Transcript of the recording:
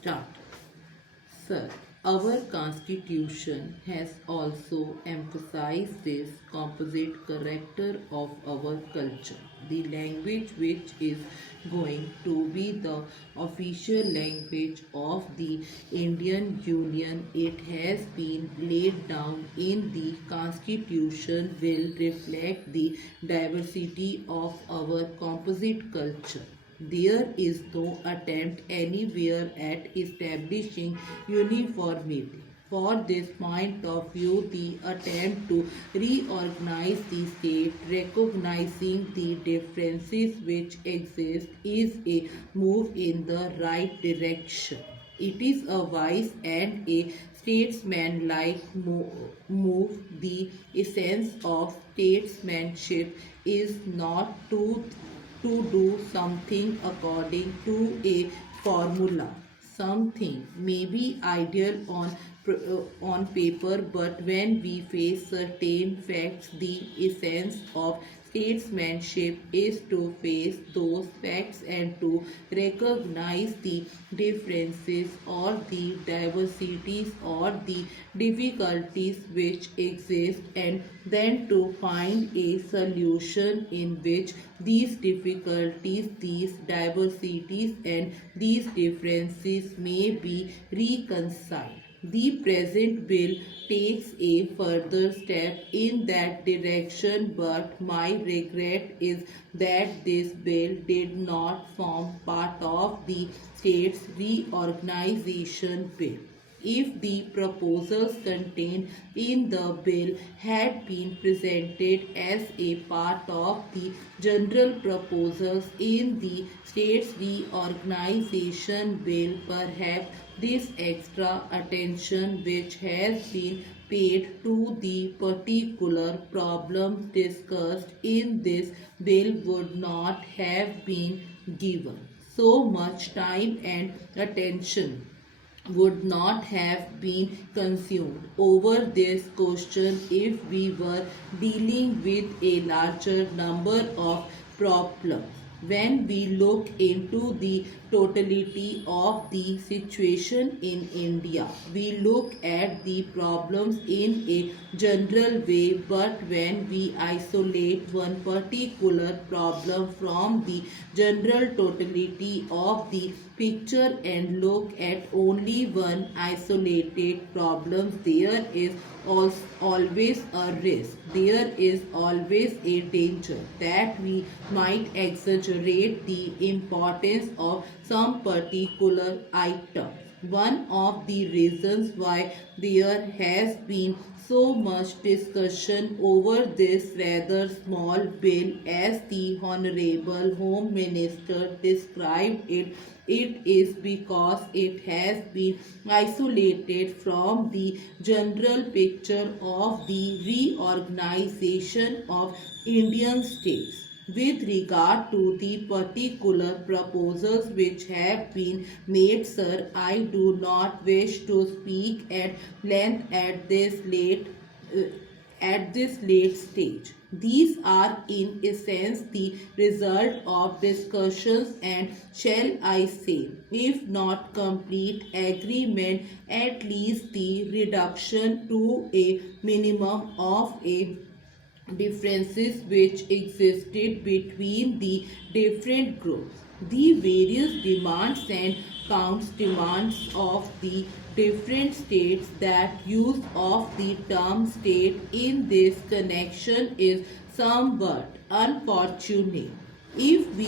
start. Sir, our constitution has also emphasized this composite character of our culture. The language which is going to be the official language of the Indian Union, it has been laid down in the constitution will reflect the diversity of our composite culture. There is no attempt anywhere at establishing uniformity. For this point of view, the attempt to reorganize the state, recognizing the differences which exist, is a move in the right direction. It is a wise and a statesmanlike move. The essence of statesmanship is not to do something according to a formula. Something may be ideal on paper, but when we face certain facts, the essence of statesmanship is to face those facts and to recognize the differences or the diversities or the difficulties which exist, and then to find a solution in which these difficulties, these diversities, and these differences may be reconciled. The present bill takes a further step in that direction, but my regret is that this bill did not form part of the state's reorganization bill. If the proposals contained in the bill had been presented as a part of the general proposals in the state's reorganization bill, perhaps this extra attention which has been paid to the particular problems discussed in this bill would not have been given. So much time and attention would not have been consumed over this question if we were dealing with a larger number of problems. When we look into the totality of the situation in India, we look at the problems in a general way, but when we isolate one particular problem from the general totality of the picture and look at only one isolated problem, there is always a risk, there is always a danger that we might exaggerate the importance of some particular item. One of the reasons why there has been so much discussion over this rather small bill, as the Honorable Home Minister described it, it is because it has been isolated from the general picture of the reorganization of Indian states. With regard to the particular proposals which have been made, sir, I do not wish to speak at length at this late stage. These are in essence the result of discussions and, shall I say, if not complete agreement, at least the reduction to a minimum of a differences which existed between the different groups. The various demands and counts demands of the different states, that use of the term state in this connection is somewhat unfortunate. If we